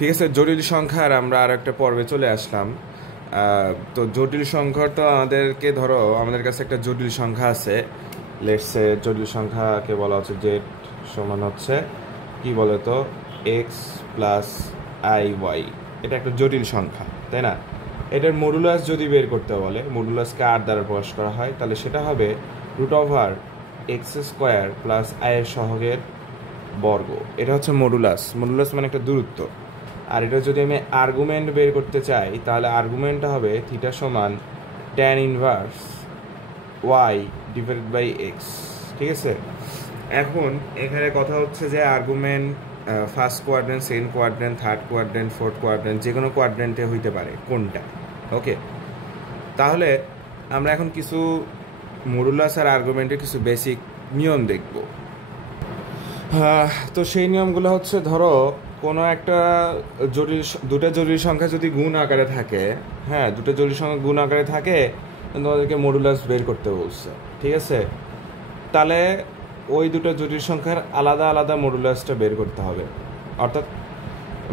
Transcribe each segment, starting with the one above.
ঠিক আছে, জটিল সংখ্যার আমরা আর একটা পর্বে চলে আসলাম। তো জটিল সংখ্যা তো আমাদেরকে ধরো আমাদের কাছে একটা জটিল সংখ্যা আছে, লেটসে জটিল সংখ্যাকে বলা হচ্ছে জেড সমান হচ্ছে কি বলে তো এক্স প্লাস আই ওয়াই। এটা একটা জটিল সংখ্যা, তাই না? এটার মডুলাস যদি বের করতে বলে, মডুলাসকে আর দ্বারা প্রকাশ করা হয়, তাহলে সেটা হবে root over x square plus আয়ের সহগের বর্গ। এটা হচ্ছে মডুলাস। মডুলাস মানে একটা দূরত্ব। আর এটা যদি আমি আর্গুমেন্ট বের করতে চাই, তাহলে আর্গুমেন্টটা হবে থিটা সমান tan inverse y divided by x. ঠিক আছে, এখন এখানে কথা হচ্ছে যে argument first quadrant, second quadrant, third quadrant, fourth quadrant, যে কোনো কোয়াড্রেন্টে হইতে পারে কোনটা। ওকে, তাহলে আমরা এখন কিছু মডুলাস আর আর্গুমেন্টের কিছু বেসিক নিয়ম দেখব। তো সেই নিয়মগুলো হচ্ছে, ধরো কোনো একটা দুটো জটিল সংখ্যা যদি গুণ আকারে থাকে, হ্যাঁ দুটো জটিল সংখ্যা গুণ আকারে থাকে, তোমাদেরকে মডুলাস বের করতে বলছে। ঠিক আছে, তাহলে ওই দুটো জটিল সংখ্যার আলাদা আলাদা মডুলাসটা বের করতে হবে। অর্থাৎ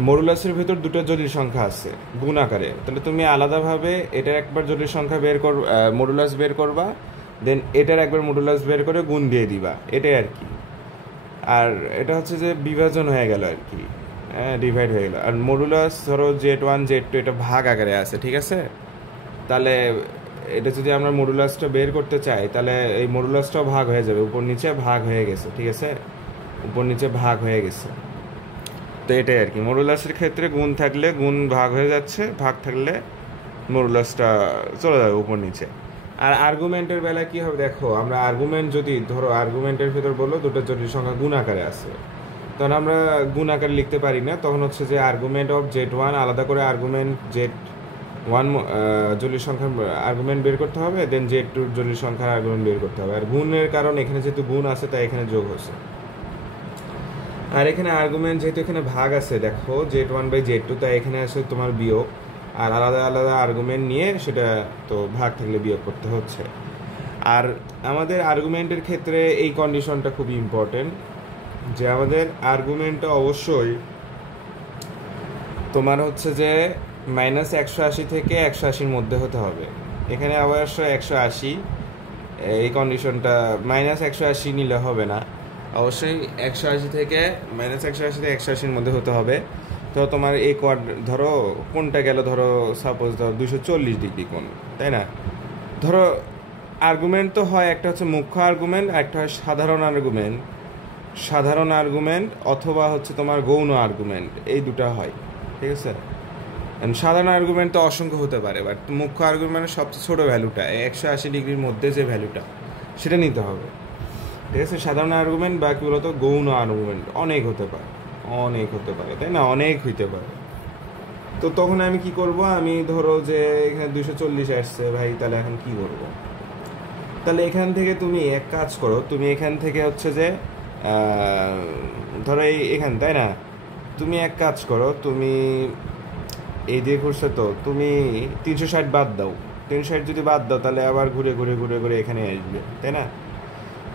মডুলাসের ভিতর দুটো জটিল সংখ্যা আছে গুণ আকারে, তাহলে তুমি আলাদাভাবে এটার একবার জটিল সংখ্যা মডুলাস বের করবা, দেন এটার একবার মডুলাস বের করে গুণ দিয়ে দিবা, এটাই আর কি। আর এটা হচ্ছে যে বিভাজন হয়ে গেল আর কি, ডিভাইড হয়ে গেল। আর মডুলাস ধরো Z1 Z2 এটা ভাগ আকারে আছে, ঠিক আছে? তাহলে এটা যদি আমরা মডুলাসটা বের করতে চাই, তাহলে এই মডুলাসটাও ভাগ হয়ে যাবে, উপর নিচে ভাগ হয়ে গেছে। ঠিক আছে, উপর নিচে ভাগ হয়ে গেছে। তো এটাই আর কি, মডুলাসের ক্ষেত্রে গুণ থাকলে গুণ ভাগ হয়ে যাচ্ছে, ভাগ থাকলে মডুলাসটা চলে যাবে উপর নিচে। আর আর্গুমেন্টের বেলায় কী হবে দেখো, আমরা আর্গুমেন্ট যদি ধরো আর্গুমেন্টের ভেতর বললো দুটো জটিল সংখ্যা গুণ আকারে আছে, তখন আমরা গুণ আকারে লিখতে পারি না। তখন হচ্ছে যে আর্গুমেন্ট অফ Z1 আলাদা করে আর্গুমেন্ট Z1 জটিল সংখ্যার আর্গুমেন্ট বের করতে হবে, দেন Z2 জটিল সংখ্যার আর্গুমেন্ট বের করতে হবে। আর গুণের কারণ এখানে যেহেতু গুণ আছে, তাই এখানে যোগ হচ্ছে। আর এখানে আর্গুমেন্ট যেহেতু এখানে ভাগ আছে, দেখো Z1 বাই Z2, তাই এখানে আছে তোমার বিয়োগ। আর আলাদা আলাদা আর্গুমেন্ট নিয়ে সেটা তো ভাগ থাকলে বিয়োগ করতে হচ্ছে। আর আমাদের আর্গুমেন্টের ক্ষেত্রে এই কন্ডিশনটা খুবই ইম্পর্টেন্ট, যে আমাদের আর্গুমেন্টটা অবশ্যই তোমার হচ্ছে যে -180 থেকে 180-র মধ্যে হতে হবে। এখানে অবশ্য 180, এই কন্ডিশনটা -180 নিলে হবে না, অবশ্যই 180 থেকে -180-180-র মধ্যে হতে হবে। তো তোমার এই ধরো কোনটা গেল, ধরো সাপোজ ধরো 240 ডিগ্রি কোণ, তাই না? ধরো আর্গুমেন্ট তো হয়, একটা হচ্ছে মুখ্য আর্গুমেন্ট, একটা হয় সাধারণ আর্গুমেন্ট অথবা হচ্ছে তোমার গৌণ আর্গুমেন্ট, এই দুটা হয়। ঠিক আছে, সাধারণ আর্গুমেন্ট তো অসংখ্য হতে পারে, বাট মুখ্য আর্গুমেন্টের সবচেয়ে ছোটো ভ্যালুটা 180 ডিগ্রির মধ্যে যে ভ্যালুটা, সেটা নিতে হবে। ঠিক আছে, সাধারণ আর্গুমেন্ট বা কি বলতো গৌণ আর্গুমেন্ট অনেক হতে পারে, তাই না? অনেক হইতে পারে। তো তখন আমি কি করব, আমি ধরো যে এখানে 240 আসছে ভাই, তাহলে এখন কি করব? তাহলে এখান থেকে তুমি এক কাজ করো, তুমি এখান থেকে হচ্ছে যে ধরো এখান, তাই না? তুমি এক কাজ করো, তুমি এই দিয়ে ঘুরছে, তো তুমি 360 বাদ দাও। 360 যদি বাদ দাও, তাহলে আবার ঘুরে ঘুরে ঘুরে ঘুরে এখানে আসবে, তাই না?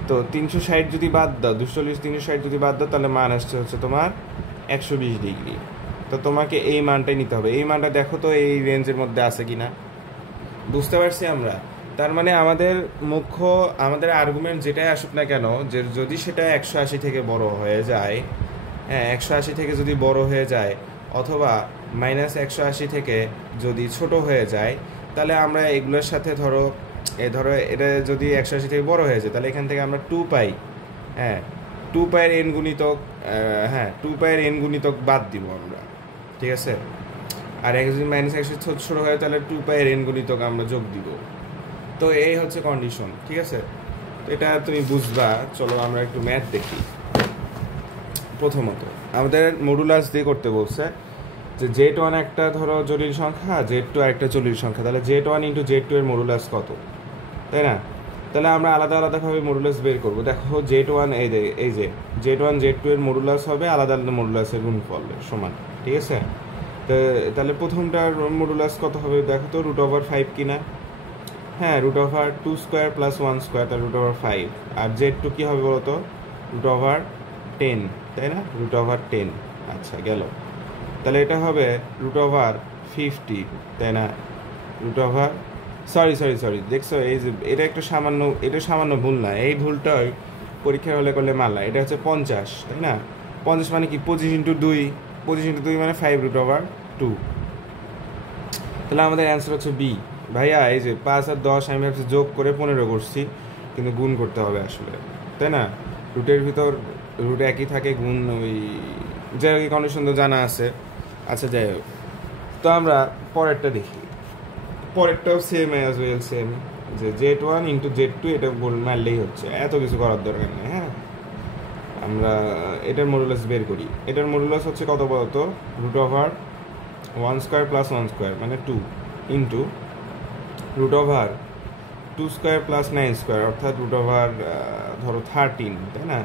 তো 360 যদি বাদ দাও, 240 360 যদি বাদ দাও, তাহলে মান আসছে হচ্ছে তোমার 120 ডিগ্রি। তো তোমাকে এই মানটাই নিতে হবে। এই মানটা দেখো তো এই রেঞ্জের মধ্যে আছে কি না, বুঝতে পারছি আমরা। তার মানে আমাদের আর্গুমেন্ট যেটাই আসুক না কেন, যে যদি সেটা 180 থেকে বড় হয়ে যায়, হ্যাঁ 180 থেকে যদি বড় হয়ে যায়, অথবা -180 থেকে যদি ছোট হয়ে যায়, তাহলে আমরা এগুলোর সাথে ধরো এটা যদি 180 থেকে বড় হয়ে যায়, তাহলে এখান থেকে আমরা 2 পাই, হ্যাঁ 2 পাইয়ের n গুণিতক, 2 পাইয়ের n গুণিতক বাদ দিব আমরা। ঠিক আছে, আর যদি -180 ছোট হয়, তাহলে 2 পাইয়ের n গুণিতক আমরা যোগ দিব। তো এই হচ্ছে কন্ডিশন। ঠিক আছে, তো এটা তুমি বুঝবা। চলো আমরা একটু ম্যাথ দেখি। প্রথমত আমাদের মডুলাস দিয়ে করতে বলছে যে Z1 একটা ধরো জটিল সংখ্যা, Z2 একটা জটিল সংখ্যা, তাহলে Z1 × Z2 এর মডুলাস কত, তাই না? তাহলে আমরা আলাদা আলাদাভাবে মডুলাস বের করবো। দেখো Z1 এই যে Z1 Z2 এর মডুলাস হবে আলাদা আলাদা মডুলাসের গুণফল সমান। ঠিক আছে, তাহলে প্রথমটার মডুলাস কত হবে দেখো তো, √5 কিনা? হ্যাঁ, √2² + 1², তাহলে √5। আর Z2 কি হবে বলো তো, √10, তাই না? √10। আচ্ছা গেল। তাহলে এটা হবে √50, তাই না? সরি দেখছো, এই যে এটা একটা সামান্য ভুল না, এই ভুলটাই পরীক্ষার হলে করলে মানলা। এটা হচ্ছে 50, তাই না? 50 মানে কি 25 × 2 মানে 5√2। তাহলে আমাদের অ্যান্সার হচ্ছে বি। ভাইয়া এই যে 5 আর 10 আমি ভাবছি যোগ করে 15 করছি, কিন্তু গুণ করতে হবে আসলে, তাই না? রুটের ভিতর রুট একই থাকে, গুণ ওই যাই হোক কন্ডিশন তো জানা আছে। আচ্ছা যাই হোক, তো আমরা পরেরটা দেখি। পরেরটাও সেম অ্যাজ ওয়েল সেম, যে Z1 × Z2 এটা মারলেই হচ্ছে, এত কিছু করার দরকার নেই। হ্যাঁ, আমরা এটার মডুলাস বের করি। এটার মডুলাস হচ্ছে কত বলতো? √1² + 1² মানে 2 ইন্টু √2² + 9² অর্থাৎ ধরো 13, তাই না?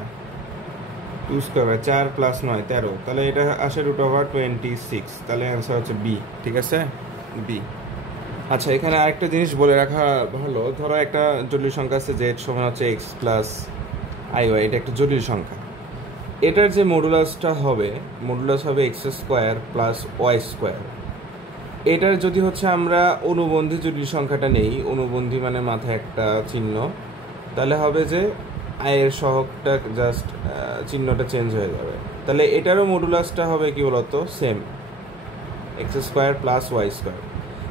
2² 4 + 9 13, তাহলে এটা আসে √26। তাহলে অ্যান্সার হচ্ছে বি। ঠিক আছে, বি। আচ্ছা, এখানে আরেকটা জিনিস বলে রাখা ভালো। ধরো একটা জটিল সংখ্যা আছে z সমান হচ্ছে x + iy, এটা একটা জটিল সংখ্যা। এটার যে মডুলাসটা হবে, মডুলাস হবে x² + y²। এটার যদি হচ্ছে আমরা অনুবন্ধী জটিল সংখ্যাটা নেই, অনুবন্ধী মানে মাথায় একটা চিহ্ন, তাহলে হবে যে i এর সহগটা জাস্ট চিহ্নটা চেঞ্জ হয়ে যাবে। তাহলে এটারও মডুলাসটা হবে কি বলতো? Same, x² + y²।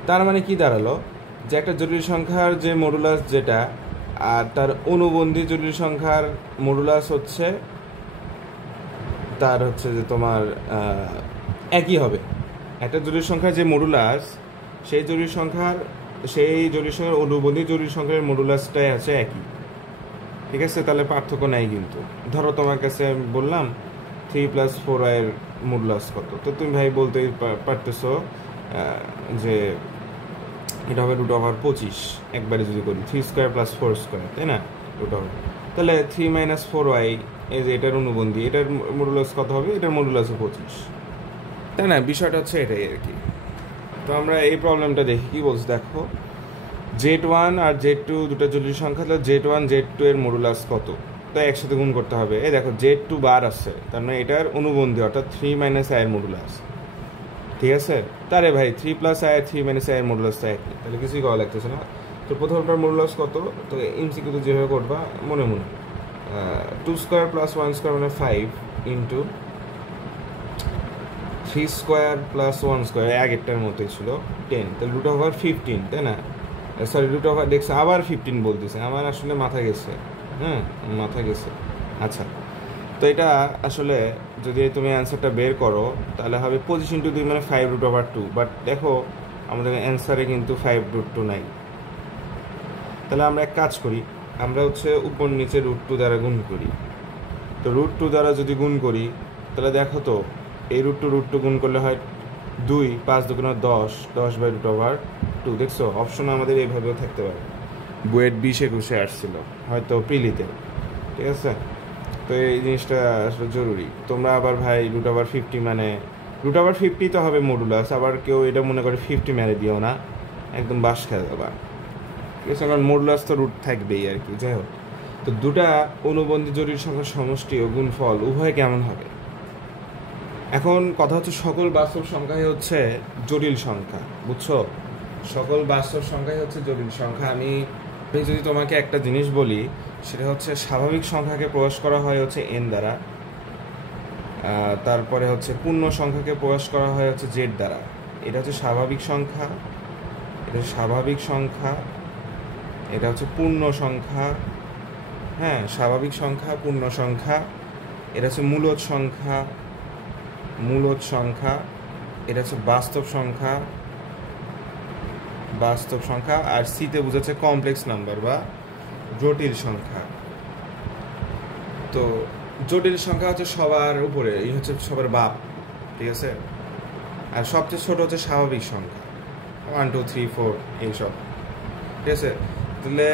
তার মানে কি দাঁড়ালো? যে একটা জটিল সংখ্যার যে মডুলাস যেটা, আর তার অনুবন্ধী জটিল সংখ্যার মডুলাস হচ্ছে তার হচ্ছে যে তোমার একই হবে। একটা জটিল সংখ্যার যে মডুলাস, সেই জটিল সংখ্যার অনুবন্ধী জটিল সংখ্যার মডুলাসটাই আছে একই। ঠিক আছে, তাহলে পার্থক্য নাই। কিন্তু ধরো তোমার কাছে আমি বললাম 3 + 4y এর মডুলাস কত, তো তুমি ভাই বলতেই পারতেছো যে এটা হবে √25 একবারে যদি করি, 3² + 4², তাই না? তাহলে 3 - 4y, এই যে এটার অনুবন্ধী, এটার মডুলাস কত হবে? এটার মডুলাস 25, তাই না? বিষয়টা হচ্ছে এটাই আর কি। তো আমরা এই প্রবলেমটা দেখি কি বলছি। দেখো, Z1 আর Z2 দুটো জটিল সংখ্যা, তাহলে Z1 Z2 এর মডুলাস কত? তো একসাথে গুণ করতে হবে। এই দেখো Z2 বার আছে, তার মানে এটার অনুবন্ধী অর্থাৎ 3 - i এর মডুলাস। ঠিক আছে, তারে ভাই 3 + i আর 3 - i এর মডুলাসটা একই, তাহলে কিছুই করা লাগতেছে না। তো প্রথমটার মডুলাস কত? তো এমসিকিউ তো যেভাবে করবা মনে 2² + 1² মানে 5 ইন্টু 3² + 1² আগেরটার মতোই ছিল 10, তাহলে √15, তাই না? সরি, দেখছে আবার 15 বলতেছে, আমার আসলে মাথা গেছে। হ্যাঁ, মাথা গেছে। আচ্ছা, তো এটা আসলে যদি তুমি অ্যান্সারটা বের করো তাহলে হবে 25 × 2 মানে 5√2। বাট দেখো আমাদের অ্যান্সারে কিন্তু 5√2 নাই। তাহলে আমরা এক কাজ করি, আমরা হচ্ছে উপর নিচে √2 দ্বারা গুণ করি। তো √2 দ্বারা যদি গুণ করি তাহলে দেখো তো, এই √2 গুণ করলে হয় 2, 5 × 2 = 10, 10/√2। দেখছো, অপশন আমাদের এইভাবেও থাকতে পারে। বুয়েট 20-21 আসছিল, হয়তো প্রিলিতে। ঠিক আছে, তো এই জিনিসটা আসলে জরুরি। তোমরা আবার ভাই √50 মানে √50 তো হবে মডুলাস, আবার কেউ এটা মনে করে 50 মেরে দিও না, একদম বাস খেয়ে যাবা। ঠিক আছে, কারণ মডুলাস তো রুট থাকবেই আর কি। যাই হোক, তো দুটা অনুবন্ধী জটিল সংখ্যার সমষ্টি ও গুণফল উভয় কেমন হবে? এখন কথা হচ্ছে সকল বাস্তব সংখ্যাই হচ্ছে জটিল সংখ্যা, বুঝছো? সকল বাস্তব সংখ্যাই হচ্ছে জটিল সংখ্যা। আমি যদি তোমাকে একটা জিনিস বলি, সেটা হচ্ছে স্বাভাবিক সংখ্যাকে প্রকাশ করা হয় হচ্ছে n দ্বারা, তারপরে হচ্ছে পূর্ণ সংখ্যাকে প্রকাশ করা হয় হচ্ছে z দ্বারা। এটা হচ্ছে স্বাভাবিক সংখ্যা, এটা স্বাভাবিক সংখ্যা, এটা হচ্ছে পূর্ণ সংখ্যা। হ্যাঁ, স্বাভাবিক সংখ্যা, পূর্ণ সংখ্যা, এটা হচ্ছে মূলদ সংখ্যা, এটা হচ্ছে বাস্তব সংখ্যা, আর সিতে বোঝাচ্ছে কমপ্লেক্স নাম্বার বা জটিল সংখ্যা। তো জটিল সংখ্যা হচ্ছে সবার উপরে, এই হচ্ছে সবার বাপ। ঠিক আছে, আর সবচেয়ে ছোট হচ্ছে স্বাভাবিক সংখ্যা, 1 2 3 4 এইসব। ঠিক আছে, তাহলে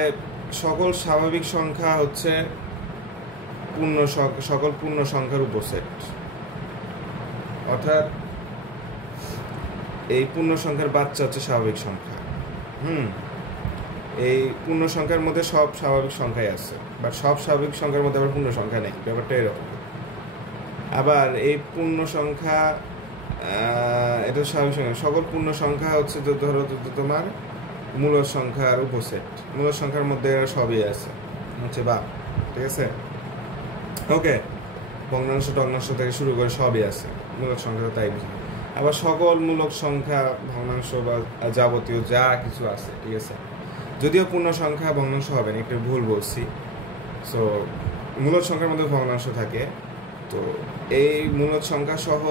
সকল স্বাভাবিক সংখ্যা হচ্ছে সকল পূর্ণ সংখ্যার উপসেট, অর্থাৎ এই পূর্ণ সংখ্যার বাচ্চা হচ্ছে স্বাভাবিক সংখ্যা। এই পূর্ণ সংখ্যার মধ্যে সব স্বাভাবিক সংখ্যাই আছে, বাট সব স্বাভাবিক সংখ্যার মধ্যে আবার পূর্ণ সংখ্যা নেই, ব্যাপারটা এরকম। আবার এই পূর্ণ সংখ্যা এটা স্বাভাবিক সংখ্যা। সকল পূর্ণ সংখ্যা হচ্ছে ধরো তোমার মূল সংখ্যার উপসেট, মূল সংখ্যার মধ্যে সবই আছে হচ্ছে বা, ঠিক আছে? ওকে, ভগ্নাংশ টগ্নাংশ থেকে শুরু করে সবই আছে, মূলক সংখ্যা তাই বুঝি। আবার সকল মূলক সংখ্যা ভগ্নাংশ বা যাবতীয় যা কিছু আছে, ঠিক আছে? যদিও পূর্ণ সংখ্যা ভগ্নাংশ হবে না, একটু ভুল বলছি। সো মূলক সংখ্যার মধ্যে ভগ্নাংশ থাকে। তো এই মূলক সংখ্যা সহ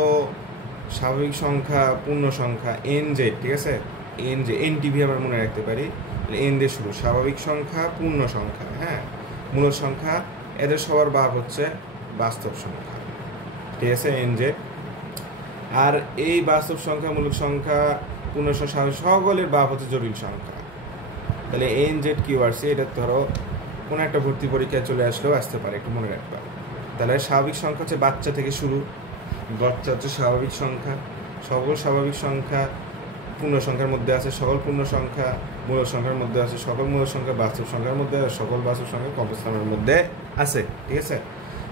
স্বাভাবিক সংখ্যা, পূর্ণ সংখ্যা এন জেড, ঠিক আছে? এন জে এন টিভি আমরা মনে রাখতে পারি, এন দিয়ে শুরু, স্বাভাবিক সংখ্যা, পূর্ণ সংখ্যা, হ্যাঁ, মূলক সংখ্যা, এদের সবার বাপ হচ্ছে বাস্তব সংখ্যা, ঠিক আছে? N Z. আর এই বাস্তব সংখ্যা, মূলক সংখ্যা, পূর্ণ সংখ্যা, সকলের বাপ হচ্ছে জটিল সংখ্যা। তাহলে N Z Q R C, এটা ধরো কোনো একটা ভর্তি পরীক্ষায় চলে আসলেও আসতে পারে, একটু মনে রাখবা। তাহলে স্বাভাবিক সংখ্যা হচ্ছে বাচ্চা থেকে শুরু, বাচ্চা হচ্ছে স্বাভাবিক সংখ্যা, সকল স্বাভাবিক সংখ্যা পূর্ণ সংখ্যার মধ্যে আছে, সকল পূর্ণ সংখ্যা মূল সংখ্যার মধ্যে আছে, সকল মূল সংখ্যা বাস্তব সংখ্যার মধ্যে, সকল বাস্তব সংখ্যা কম্প্লেক্স নাম্বারের মধ্যে আছে, ঠিক আছে?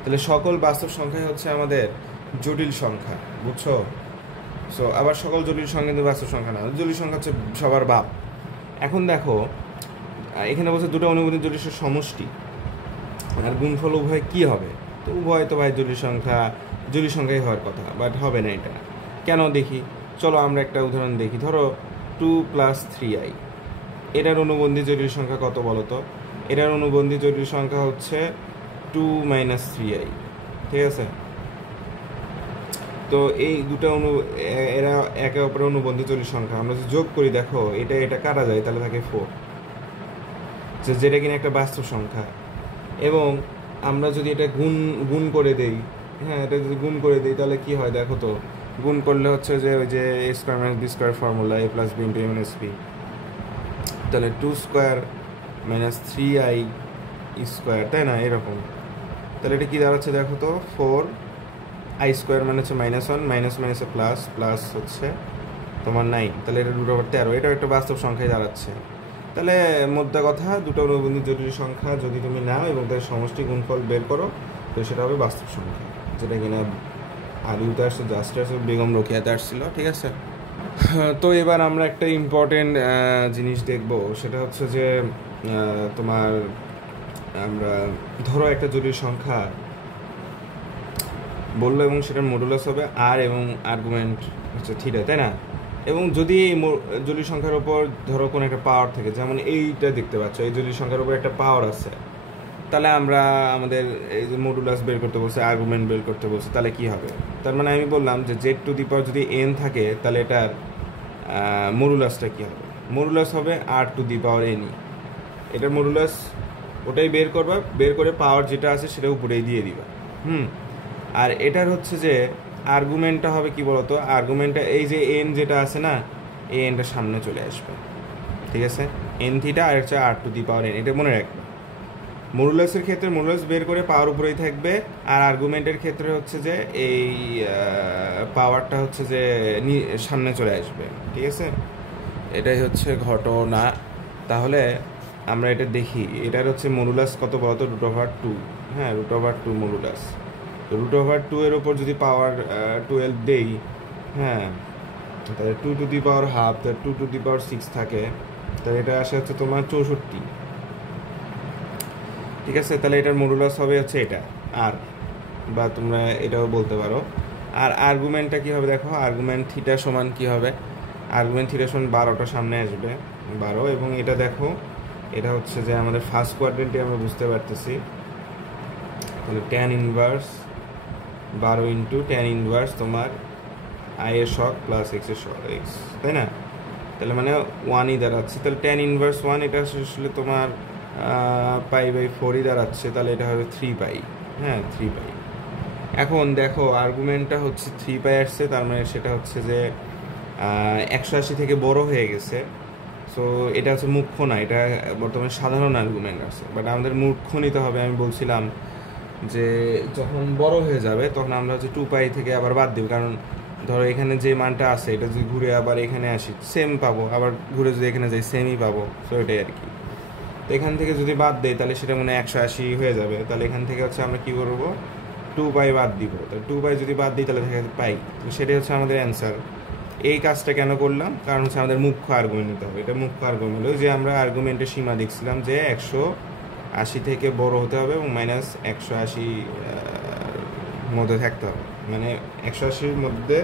তাহলে সকল বাস্তব সংখ্যাই হচ্ছে আমাদের জটিল সংখ্যা, বুঝছো? সো আবার সকল জটিল সংখ্যা কিন্তু বাস্তব সংখ্যা না, জটিল সংখ্যা হচ্ছে সবার বাপ। এখন দেখো এখানে বলছে দুটো অনুভূতি জটিল সমষ্টি আর গুণফল উভয় কি হবে? তো উভয় তো ভাই জটিল সংখ্যাই হওয়ার কথা, বাট হবে না এটা। কেন দেখি, চলো আমরা একটা উদাহরণ দেখি। ধরো 2 + 3i, এটার অনুবন্ধী জটিল সংখ্যা কত বলো তো? এটার অনুবন্ধী জটিল সংখ্যা হচ্ছে 2 - 3i, ঠিক আছে? তো এই দুটো এরা একে অপরের অনুবন্ধী জটিল সংখ্যা, আমরা যদি যোগ করি দেখো এটা কাটা যায়, তাহলে থাকে 4, যেটা কিনা একটা বাস্তব সংখ্যা। এবং আমরা যদি এটা গুণ করে দেই, হ্যাঁ, এটা যদি গুণ করে দিই তাহলে কি হয় দেখো তো? গুণ করলে হচ্ছে যে ওই যে a² - b² formula, a + b × a - b, তাহলে 2² - 3i², তাই না? এরকম। তাহলে এটা কি দাঁড়াচ্ছে দেখো তো? 4i² মানে হচ্ছে -1, -1 প্লাস, প্লাস হচ্ছে তোমার 9, তাহলে এটা √13, এটাও একটা বাস্তব সংখ্যায় দাঁড়াচ্ছে। তাহলে মোদ্দা কথা, দুটো অনুবন্ধী জটিল সংখ্যা যদি তুমি নাও এবং তার সমষ্টি গুণফল বের করো, তো সেটা হবে বাস্তব সংখ্যা, যেটা কিনা আলিউতে আসছে, জাস্ট আসছে, বেগম রোকেয়াতে আসছিল, ঠিক আছে? তো এবার আমরা একটা ইম্পর্টেন্ট জিনিস দেখব, সেটা হচ্ছে যে তোমার আমরা ধরো একটা জটিল সংখ্যা বললো এবং সেটার মডুলাস হবে আর এবং আর্গুমেন্ট হচ্ছে থিটা, তাই না? এবং যদি এই জটিল সংখ্যার উপর ধরো কোনো একটা পাওয়ার থাকে, যেমন এইটা দেখতে পাচ্ছ, এই জটিল সংখ্যার উপর একটা পাওয়ার আছে, তাহলে আমরা আমাদের এই যে মডুলাস বের করতে বলছে, আর্গুমেন্ট বের করতে বলছে, তাহলে কি হবে? তার মানে আমি বললাম যে z⁴ যদি n থাকে, তাহলে এটার মডুলাসটা কি হবে? মডুলাস হবে r⁴n। এটার মডুলাস ওটাই বের করবা, বের করে পাওয়ার যেটা আছে সেটা উপরেই দিয়ে দিবা। আর এটার হচ্ছে যে আর্গুমেন্টটা হবে কি বলতো? আর্গুমেন্টটা এই যে n যেটা আছে না, এই nটা সামনে চলে আসবে, ঠিক আছে? n⁴ আর হচ্ছে r⁴n, এটা মনে রাখবে। মডুলাসের ক্ষেত্রে মডুলাস বের করে পাওয়ার উপরেই থাকবে, আর আর্গুমেন্টের ক্ষেত্রে হচ্ছে যে এই পাওয়ারটা হচ্ছে যে সামনে চলে আসবে, ঠিক আছে? এটাই হচ্ছে ঘটনা। তাহলে আমরা এটা দেখি, এটার হচ্ছে মডুলাস কত বলতো? √2, হ্যাঁ, √2 মডুলাস। তো √2 এর উপর যদি পাওয়ার 12 দেই, হ্যাঁ, তাহলে 2⁻², তাহলে 2⁻6 থাকে, তাহলে এটা আসে হচ্ছে তোমার 64, ঠিক আছে? তাহলে এটার মডুলাস হবে হচ্ছে এটা আর, বা তোমরা এটাও বলতে পারো। আর আর্গুমেন্টটা কি হবে দেখো? আর্গুমেন্ট থিটা সমান কি হবে? আর্গুমেন্ট থিটা সমান 12টা সামনে আসবে, 12। এবং এটা দেখো, এটা হচ্ছে যে আমাদের ফার্স্ট কোয়াড্রেন্টে আমরা বুঝতে পারতেছি, তাহলে tan ইনভার্স 12 × tan ইনভার্স তোমার i এর শক প্লাস x এর শক, x, তাই না? তাহলে মানে 1ই দাঁড়াচ্ছে। তাহলে tan ইনভার্স 1, এটা আসলে তোমার π/4ই দাঁড়াচ্ছে, তাহলে এটা হবে 3π, হ্যাঁ, 3π। এখন দেখো আর্গুমেন্টটা হচ্ছে 3π আসছে, তার মানে সেটা হচ্ছে যে 180 থেকে বড় হয়ে গেছে। সো এটা হচ্ছে মুখ্য না, এটা বর্তমানে সাধারণ আর্গুমেন্ট আছে, বাট আমাদের মুখ্য নিতে হবে। আমি বলছিলাম যে যখন বড় হয়ে যাবে তখন আমরা হচ্ছে 2π থেকে আবার বাদ দিব, কারণ ধরো এখানে যে মানটা আছে এটা যদি ঘুরে আবার এখানে আসি সেম পাবো, আবার ঘুরে যদি এখানে যাই সেমই পাবো। সো এটাই আর কি। তো এখান থেকে যদি বাদ দেয় তাহলে সেটা মনে হয় 180 হয়ে যাবে। তাহলে এখান থেকে হচ্ছে আমরা কী করবো? 2 পাই বাদ দিব, তো 2 পাই যদি বাদ দিই তাহলে থাকে পাই। তো সেটাই হচ্ছে আমাদের অ্যান্সার। এই কাজটা কেন করলাম, কারণ হচ্ছে আমাদের মুখ্য আর্গুমেন্ট নিতে হবে। এটা মুখ্য আর্গুমেন্ট হলো যে আমরা আর্গুমেন্টের সীমা দেখছিলাম যে 180 থেকে বড় হতে হবে এবং -180 মধ্যে থাকতে হবে, মানে 180-র মধ্যে,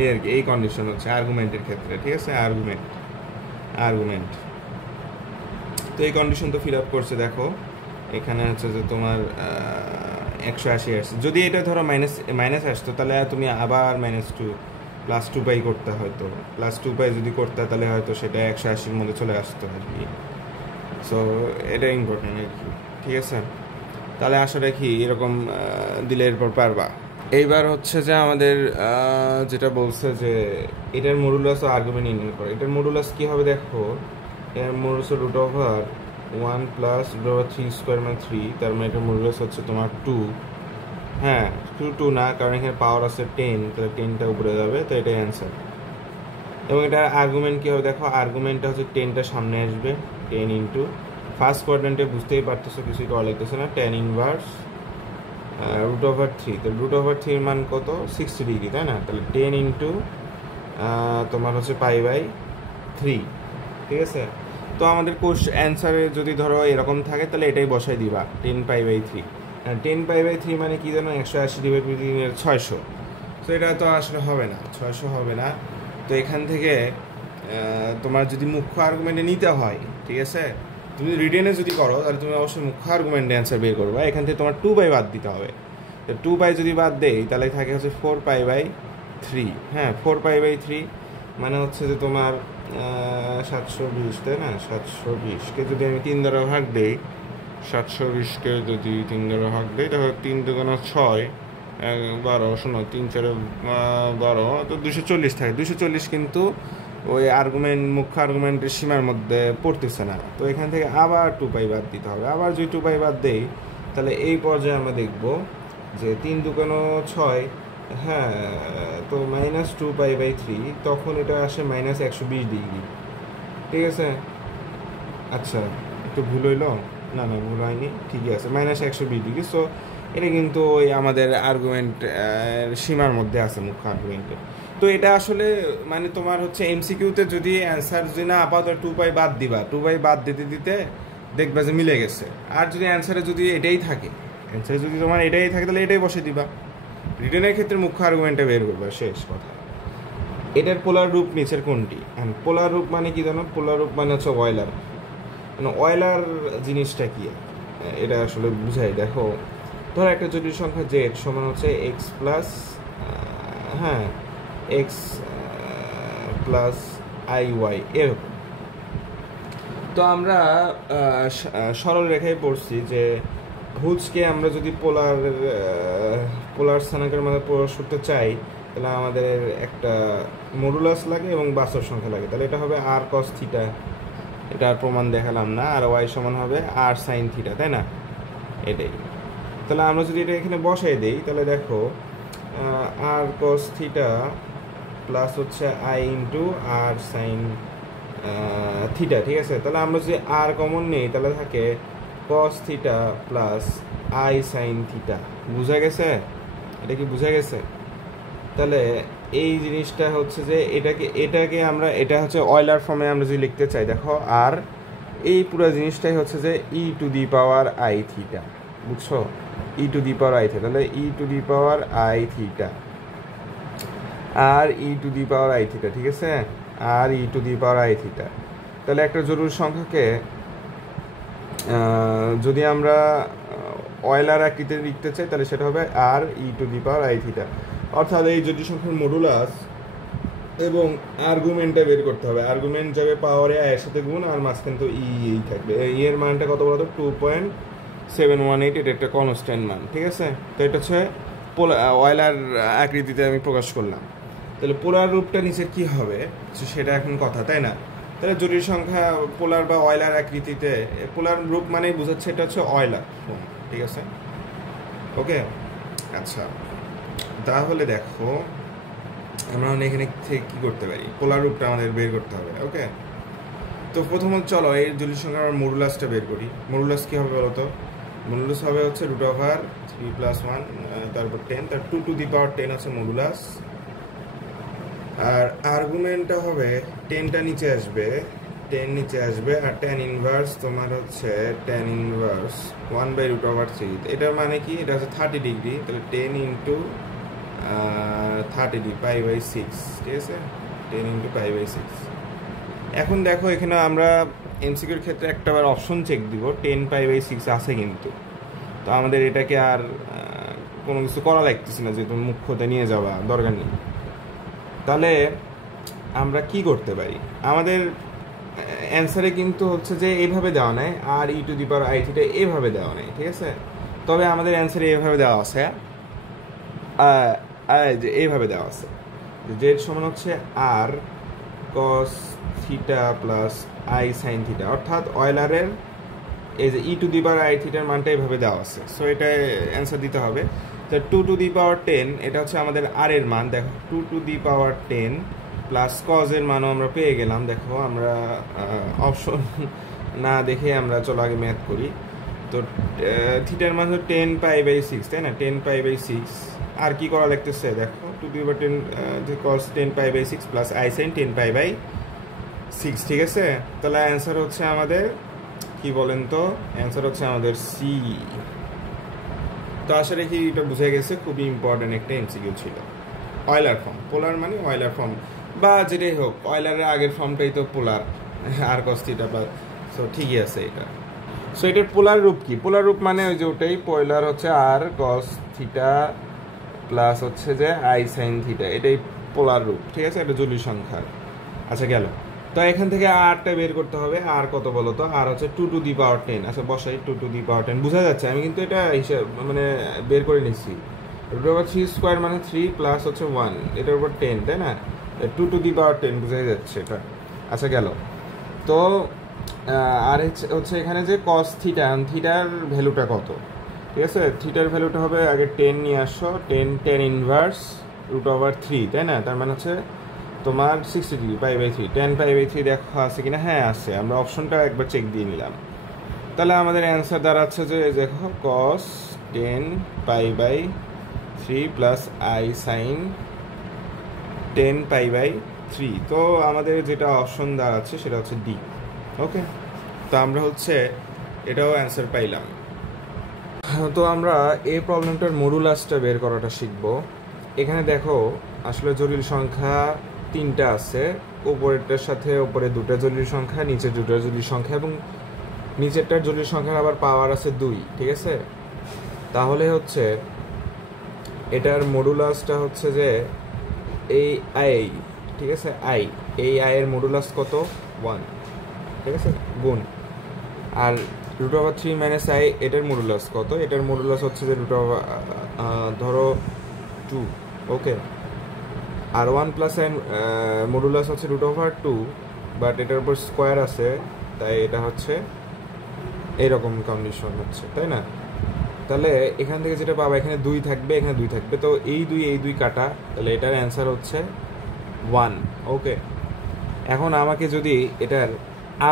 এই আর কি, এই কন্ডিশন হচ্ছে আর্গুমেন্টের ক্ষেত্রে, ঠিক আছে। আর্গুমেন্ট তো এই কন্ডিশন তো ফিল আপ করছে। দেখো এখানে হচ্ছে যে তোমার 180 আসছে। যদি এটা ধরো মাইনাস আসতো তাহলে তুমি আবার -2 +2π করতে, হয়তো +2π যদি করতে তাহলে হয়তো সেটা 180-র মধ্যে চলে আসতো আর কি। সো এটা ইম্পর্টেন্ট আর কি, ঠিক আছে। তাহলে আশা রাখি এরকম দিলে এরপর পারবা। এইবার হচ্ছে যে আমাদের যেটা বলছে যে এটার মডুলাস ও আর্গুমেন্ট নির্ণয় করে। এটার মডুলাস কী হবে দেখো, এর মডুলাস √1 + √3² মানে 3, তার মানে এটার মডুলাস হচ্ছে তোমার 2। হ্যাঁ 2 না, কারণ এখানে পাওয়ার আছে 10, তাহলে 10টা উপরে যাবে, তো এটাই অ্যান্সার। এবং এটার আর্গুমেন্ট কী হবে দেখো, আর্গুমেন্টটা হচ্ছে 10টা সামনে আসবে, 10 ইন্টু ফার্স্ট কোয়াড্রেন্টে বুঝতেই পারতেছো, কিছুই করা লাগতেছে না, tan ইনভার্স √3। তো √3 এর মান কত, 60 ডিগ্রি, তাই না? তাহলে 10 ইন্টু তোমার হচ্ছে π/3, ঠিক আছে। তো আমাদের অ্যান্সারে যদি ধরো এরকম থাকে তাহলে এটাই বসাই দিবা, 10π/3। 10π/3 মানে কি জানো, 180/600। তো এটা তো আসলে হবে না, 600 হবে না। তো এখান থেকে তোমার যদি মুখ্য আর্গুমেন্টে নিতে হয়, ঠিক আছে, তুমি রিটেনে যদি করো তাহলে তুমি অবশ্যই মুখ্য আর্গুমেন্টে অ্যান্সার বের করবা। এখান থেকে তোমার 2π বাদ দিতে হবে। তো 2π যদি বাদ দেই তাহলে থাকে হচ্ছে 4π/3। হ্যাঁ 4π/3 মানে হচ্ছে যে তোমার 720, তাই না? 720কে যদি আমি 3 দ্বারা ভাগ দেই, 720কে যদি 3 দ্বারা ভাগ দেই তাহলে 3 × 6 12, শোনো 3 × 4 12, তো 240 থাকে। 240 কিন্তু ওই মুখ্য আর্গুমেন্টের সীমার মধ্যে পড়তেছে না। তো এখান থেকে আবার 2π বাদ দিতে হবে। আবার যদি 2π বাদ দেই তাহলে এই পর্যায়ে আমরা দেখব যে 3 × 6, হ্যাঁ, তো -2π/3, তখন এটা আসে -120 ডিগ্রি, ঠিক আছে। আচ্ছা একটু ভুল হইল, না ভুল হয়নি, ঠিকই আছে, -120 ডিগ্রি। সো এটা কিন্তু ওই আমাদের আর্গুমেন্ট সীমার মধ্যে আছে, মুখ্য আর্গুমেন্টে। তো এটা আসলে মানে তোমার হচ্ছে এমসিকিউতে যদি অ্যান্সার যদি না আপাতত 2π বাদ দিবা, 2π বাদ দিতে দিতে দেখবা যে মিলে গেছে। আর যদি অ্যান্সারে যদি এটাই থাকে, তোমার এটাই থাকে তাহলে এটাই বসে দিবা। রিটেনের ক্ষেত্রে মুখ্য আর্গুমেন্টটা বের করবা, শেষ কথা। এটার পোলার রূপ নিচের কোনটি? পোলার রূপ মানে কি জানো? পোলার রূপ মানে হচ্ছে অয়েলার। মানে অয়েলার জিনিসটা কি এটা আসলে বুঝাই। দেখো ধরো একটা জটিল সংখ্যা z সমান হচ্ছে x plus x plus iy এরকম। তো আমরা সরল রেখায় পড়ছি যে ভুজকে আমরা যদি পোলার স্থানাঙ্কের মানে প্রকাশ করতে চাই তাহলে আমাদের একটা মডুলাস লাগে এবং বাস্তব সংখ্যা লাগে। তাহলে এটা হবে r cos θ, এটার প্রমাণ দেখালাম না। আর y সমান হবে r sin θ, তাই না? এটাই। তাহলে আমরা যদি এটা এখানে বসাই দেই তাহলে দেখো r cos θ প্লাস হচ্ছে i ইন্টু r sin θ, ঠিক আছে। তাহলে আমরা যদি r কমন নেই তাহলে থাকে cos θ প্লাস i sin θ। বুঝা গেছে? এটা কি বুঝা গেছে? তাহলে এই জিনিসটা হচ্ছে যে এটাকে আমরা, এটা হচ্ছে অয়েলার ফর্মে আমরা যদি লিখতে চাই, দেখো আর এই পুরো জিনিসটাই হচ্ছে যে e⁻i θ, বুঝছো? e⁻i θ, তাহলে e⁻i θ আর e⁻i θ, ঠিক আছে, আর e⁻i θ। তাহলে একটা জরুরি সংখ্যাকে যদি আমরা অয়েলার আকৃতিতে লিখতে চাই তাহলে সেটা হবে আর e⁻i θ। অর্থাৎ এই জটিল সংখ্যার মডুলাস এবং আর্গুমেন্টটা বের করতে হবে। আর্গুমেন্ট যাবে পাওয়ারে এর সাথে গুণ, আর মাঝখানে তো এই থাকবে। এর মানটা কত বলতো? 2.718, এটা একটা কনস্ট্যান্ট মান, ঠিক আছে। তো এটা হচ্ছে অয়েলার আকৃতিতে আমি প্রকাশ করলাম। তাহলে পোলার রূপটা নিচে কি হবে সেটা এখন কথা, তাই না? তাহলে জটিল সংখ্যা পোলার বা অয়েলার আকৃতিতে, পোলার রূপ মানেই বোঝাচ্ছে এটা হচ্ছে অয়েলার, ঠিক আছে, ওকে। আচ্ছা তাহলে দেখো আমরা এখানে থেকে কী করতে পারি, পোলার রূপটা আমাদের বের করতে হবে, ওকে। তো প্রথমত চলো এই জটিল সংখ্যার মডুলাসটা বের করি। মডুলাস কী হবে বলো তো? মডুলাস হবে হচ্ছে 3 প্লাস 1 তারপর 10, তার 2 টু দি পাওয়ার 10 হচ্ছে মডুলাস। আর আর্গুমেন্টটা হবে 10টা নিচে আসবে, 10 নিচে আসবে, আর tan ইনভার্স তোমার হচ্ছে tan ইনভার্স 1/√3। এটার মানে কি, এটা হচ্ছে 30 ডিগ্রি, তাহলে 10 ইন্টু 30 ডিগ্রি π/6, ঠিক আছে, 10 ইন্টু π/6। এখন দেখো এখানে আমরা এমসিকিউর ক্ষেত্রে একটাবার অপশন চেক দিব, 10 π/6 আছে কিন্তু, তো আমাদের এটাকে আর কোনো কিছু করা লাগতেছে না, যেহেতু মুখ্যতে নিয়ে যাওয়া দরকার নেই। তাহলে আমরা কি করতে পারি, আমাদের অ্যান্সারে কিন্তু হচ্ছে যে এইভাবে দেওয়া নেই, আর e⁻i θ এইভাবে দেওয়া নেই, ঠিক আছে। তবে আমাদের অ্যান্সারে এইভাবে দেওয়া আছে, যে এইভাবে দেওয়া আছে, জেড সমান হচ্ছে আর cos θ প্লাস i sin θ, অর্থাৎ অয়লারের এই যে e⁻i θ এর মানটা এইভাবে দেওয়া আছে। সো এটা অ্যান্সার দিতে হবে। তো 2 টু দি পাওয়ার 10 এটা হচ্ছে আমাদের আর এর মান, দেখো 2 to the power 10 plus cos এর মানও আমরা পেয়ে গেলাম। দেখো আমরা অপশন না দেখে আমরা চলো আগে ম্যাথ করি। তো থিটার মান হচ্ছে 10 π/6, তাই না, 10 π/6। আর কি করা লাগতেছে, দেখো 2 টু দি পাওয়ার 10 যে cos 10 π/6 প্লাস i sin 10 π/6, ঠিক আছে। তাহলে অ্যান্সার হচ্ছে আমাদের কি বলেন তো, অ্যান্সার হচ্ছে আমাদের সি। তো আশা রাখি এটা বুঝে গেছে, খুবই ইম্পর্টেন্ট একটা এমসিকিউ ছিল। অয়লার ফর্ম, পোলার মানে অয়লার ফর্ম, বা যেটাই হোক অয়লারের আগের ফর্মটাই তো পোলার, আর cos θ বা, সো ঠিকই আছে এটা। সো এটার পোলার রূপ কি, পোলার রূপ মানে ওই যে ওটাই, পোলার হচ্ছে আর cos θ প্লাস হচ্ছে যে i sin θ, এটাই পোলার রূপ, ঠিক আছে, এটা জটিল সংখ্যার। আচ্ছা গেল। তো এখান থেকে আরটা বের করতে হবে, আর কত বলো তো, আর হচ্ছে 2 টু দি পাওয়ার 10। আচ্ছা বসাই 2 টু দি পাওয়ার 10, বোঝা যাচ্ছে আমি কিন্তু এটা হিসাব মানে বের করে নিচ্ছি। √3² মানে 3 প্লাস হচ্ছে 1, এটার উপর 10, তাই না, 2 টু দি পাওয়ার 10 বোঝাই যাচ্ছে এটা। আচ্ছা গেল। তো আর হচ্ছে এখানে যে cos θ, থিটার ভ্যালুটা কত, ঠিক আছে, থিটার ভ্যালুটা হবে, আগে 10 নিয়ে আসো, 10 tan ইনভার্স √3, তাই না, তার মানে হচ্ছে তোমার 60 ডিগ্রি π/3, 10 π/3 দেখো আছে কিনা, হ্যাঁ আছে, আমরা অপশনটা একবার চেক দিয়ে নিলাম। তাহলে আমাদের অ্যান্সার দাঁড়াচ্ছে যে দেখো cos 10 π/3 প্লাস i sin 10 π/3। তো আমাদের যেটা অপশন দাঁড়াচ্ছে সেটা হচ্ছে ডি। ওকে, তো আমরা হচ্ছে এটাও অ্যান্সার পাইলাম। তো আমরা এই প্রবলেমটার মডুলাসটা বের করাটা শিখবো। এখানে দেখো আসলে জটিল সংখ্যা 3টা আছে, উপরেরটার সাথে উপরে 2টা জটিল সংখ্যা, নিচের 2টা জটিল সংখ্যা, এবং নিচেরটার জটিল সংখ্যার আবার পাওয়ার আছে 2, ঠিক আছে। তাহলে হচ্ছে এটার মডুলাসটা হচ্ছে যে এই আই, ঠিক আছে, এই আই এর মডুলাস কত, 1, ঠিক আছে, গুণ, আর √3 মাইনাস i এটার মডুলাস কত, এটার মডুলাস হচ্ছে যে ধরো 2, ওকে, আর 1 প্লাস i মডুলাস হচ্ছে √2, বাট এটার উপর স্কোয়ার আছে, তাই এটা হচ্ছে এরকম কন্ডিশন হচ্ছে, তাই না। তাহলে এখান থেকে যেটা পাবা, এখানে 2 থাকবে, এখানে 2 থাকবে, তো এই 2 কাটা, তাহলে এটার অ্যান্সার হচ্ছে 1। ওকে, এখন আমাকে যদি এটার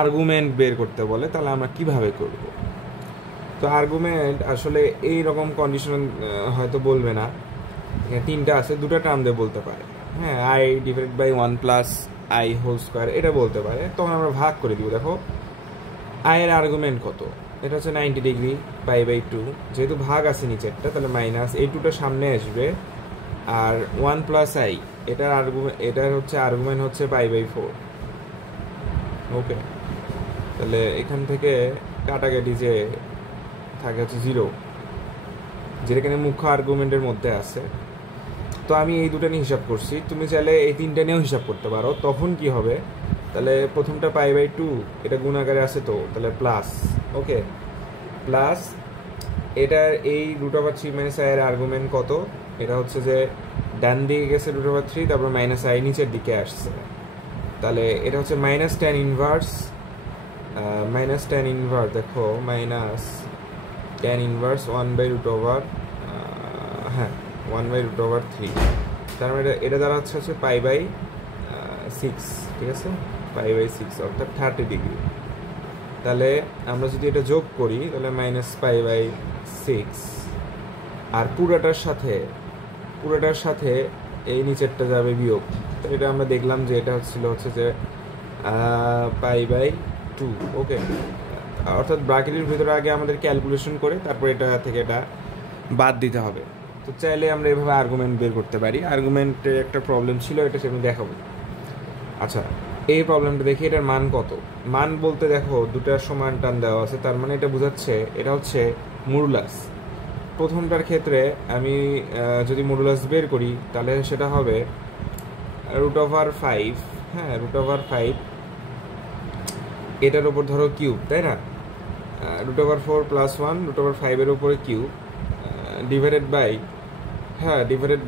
আর্গুমেন্ট বের করতে বলে তাহলে আমরা কিভাবে করব। তো আর্গুমেন্ট আসলে এই রকম কন্ডিশন হয়তো বলবে না, এখানে 3টা আছে, 2টা টার্ম দিয়ে বলতে পারে, হ্যাঁ, i/1 plus i whole square এটা বলতে পারে, তখন আমরা ভাগ করে দিব। দেখো i এর আর্গুমেন্ট কত, এটা হচ্ছে 90 ডিগ্রি π/2, যেহেতু ভাগ আছে নিচেরটা, তাহলে মাইনাস এই 2টা সামনে আসবে, আর 1 প্লাস i এটার হচ্ছে আর্গুমেন্ট হচ্ছে π/4। ওকে, তাহলে এখান থেকে কাটাকাটি যে থাকে হচ্ছে 0, যেটা এখানে মুখ্য আর্গুমেন্টের মধ্যে আছে। তো আমি এই 2টা নিয়ে হিসাব করছি, তুমি চাইলে এই 3টা নিয়েও হিসাব করতে পারো। তখন কি হবে, তাহলে প্রথমটা π/2, এটা গুণাকারে আছে, তো তাহলে প্লাস, ওকে, প্লাস এটার এই √3 মাইনাস i এর আর্গুমেন্ট কত, এটা হচ্ছে যে ডান দিকে গেছে √3, তারপর মাইনাস i নিচের দিকে আসছে, তাহলে এটা হচ্ছে মাইনাস tan ইনভার্স, দেখো মাইনাস tan ইনভার্স 1/√3, হ্যাঁ 1/√3, তার মানে এটা দ্বারা হচ্ছে π/6, ঠিক আছে, π/6 অর্থাৎ 30 ডিগ্রি। তাহলে আমরা যদি এটা যোগ করি তাহলে -π/6 আর পুরোটার সাথে এই নিচেরটা যাবে বিয়োগ। তো এটা আমরা দেখলাম যে এটা হচ্ছে যে π/2। ওকে, অর্থাৎ ব্র্যাকেটের ভিতরে আগে আমাদের ক্যালকুলেশন করে তারপর এটা থেকে এটা বাদ দিতে হবে। তো চাইলে আমরা এভাবে আর্গুমেন্ট বের করতে পারি। আর্গুমেন্টে একটা প্রবলেম ছিল, এটা আমি দেখাবো। আচ্ছা, এই প্রবলেমটা দেখি, এটার মান কত। মান বলতে দেখো দুটার সমান টান দেওয়া আছে, তার মানে এটা বোঝাচ্ছে এটা হচ্ছে মডুলাস। প্রথমটার ক্ষেত্রে আমি যদি মডুলাস বের করি তাহলে সেটা হবে √5। হ্যাঁ, √5, এটার উপর ধরো কিউব, তাই না? √4 + 1 √5 এর উপরে কিউব ডিভাইডেড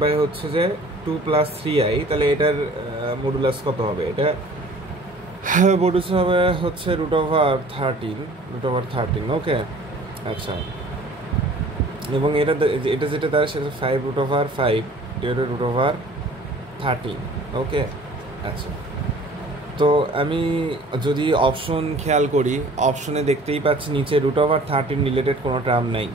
বাই হচ্ছে যে 2 + 3i। তাহলে এটার মডুলাস কত হবে? এটা মডুলাস হবে হচ্ছে √13। ওকে, আচ্ছা, এবং এটা যেটা তার সেটা 5√5 √13। ওকে, আচ্ছা। তো আমি যদি অপশন খেয়াল করি, অপশনে দেখতেই পাচ্ছি নিচে √13 রিলেটেড কোনো টার্ম নাই।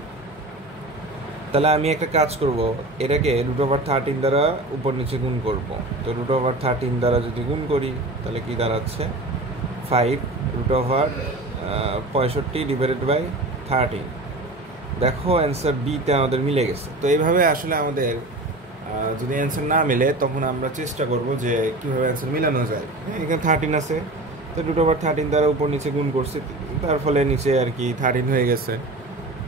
তাহলে আমি একটা কাজ করব, এটাকে √13 দ্বারা উপর নিচে গুণ করব। তো √13 দ্বারা যদি গুণ করি তাহলে কি দাঁড়াচ্ছে? 5√65 / 13। দেখো অ্যান্সার বিতে আমাদের মিলে গেছে। তো এইভাবে আসলে আমাদের যদি অ্যান্সার না মেলে তখন আমরা চেষ্টা করব যে কীভাবে অ্যান্সার মেলানো যায়। হ্যাঁ, এখানে 13 আছে, তো √13 দ্বারা উপর নিচে গুণ করছি, তার ফলে নিচে আর কি 13 হয়ে গেছে।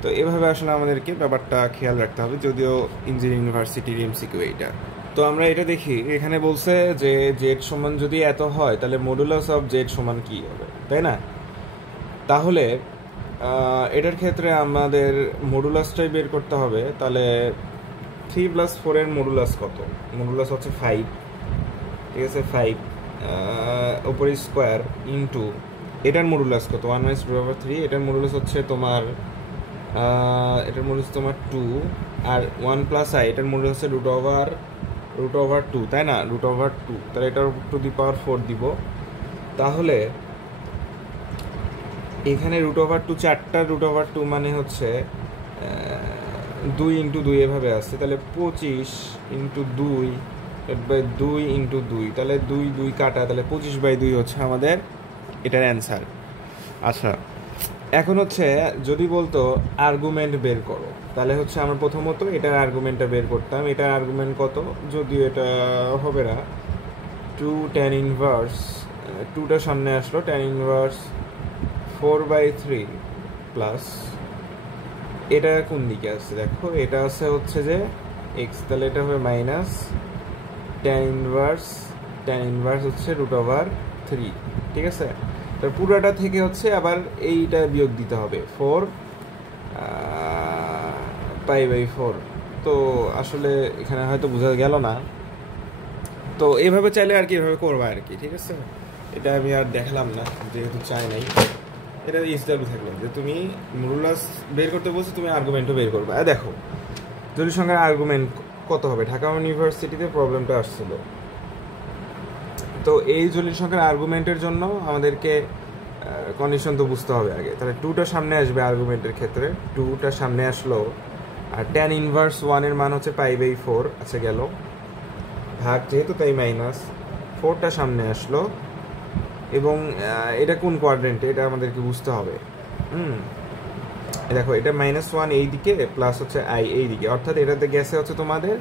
তো এভাবে আসলে আমাদেরকে ব্যাপারটা খেয়াল রাখতে হবে, যদিও ইঞ্জিনিয়ারিং ইউনিভার্সিটির এমসিকিউ এইটা। তো আমরা এটা দেখি, এখানে বলছে যে জেড সমান যদি এত হয় তাহলে মডুলাস অফ জেড সমান কী হবে, তাই না? তাহলে এটার ক্ষেত্রে আমাদের মডুলাসটাই বের করতে হবে। তাহলে 3 + 4 এর মডুলাস কত? মডুলাস হচ্ছে 5, ঠিক আছে? 5 উপরে স্কোয়ার ইন্টু এটার মডুলাস কত? 1 - √3। এটার মডুলাস হচ্ছে তোমার 2, আর 1 + i এটার মডুলাস হচ্ছে √2, তাই না? √2, তাহলে এটার ⁴ দিব। তাহলে এখানে √2, 4টা √2 মানে হচ্ছে 2 × 2 এভাবে আসছে। তাহলে 25 × 2 2 × 2, তাহলে 2 2 কাটা, তাহলে 25/2 হচ্ছে আমাদের এটার অ্যান্সার। আচ্ছা, এখন হচ্ছে যদি বলতো আর্গুমেন্ট বের করো, তাহলে হচ্ছে আমরা প্রথমত এটার আর্গুমেন্টটা বের করতাম। এটার আর্গুমেন্ট কত? যদিও এটা হবে না, 2 tan ইনভার্স, 2টা সামনে আসলো, tan ইনভার্স 4/3 প্লাস এটা কোন দিকে আছে দেখো, এটা আছে হচ্ছে যে x, তাহলে এটা হবে মাইনাস tan ইনভার্স হচ্ছে √3। ঠিক আছে, তো পুরোটা থেকে হচ্ছে আবার এইটা বিয়োগ দিতে হবে 4 π/4। তো আসলে এখানে হয়তো বোঝা গেল না, তো এইভাবে চাইলে আর কি এভাবে করবা আর কি। ঠিক আছে, এটা আমি আর দেখালাম না যেহেতু চাই নাই। এটা ইসডাব্লিউ থাকলে যে তুমি মডুলাস বের করতে বলছো, তুমি আর্গুমেন্টও বের করবা। দেখো জটিল সংখ্যার আর্গুমেন্ট কত হবে? ঢাকা ইউনিভার্সিটিতে প্রবলেমটা আসছিল। তো এই জটিল সংখ্যার আর্গুমেন্টের জন্য আমাদেরকে কন্ডিশন তো বুঝতে হবে আগে। তাহলে 2টা সামনে আসবে আর্গুমেন্টের ক্ষেত্রে, 2টা সামনে আসলো, আর tan ইনভার্স 1 এর মান হচ্ছে π/4 আছে, গেল ভাগ, যেহেতু তাই মাইনাস 4টা সামনে আসলো। এবং এটা কোন কোয়াড্রেন্টে এটা আমাদেরকে বুঝতে হবে। দেখো এটা -1 এই দিকে, প্লাস হচ্ছে i এই দিকে, অর্থাৎ এটাতে গেছে হচ্ছে তোমাদের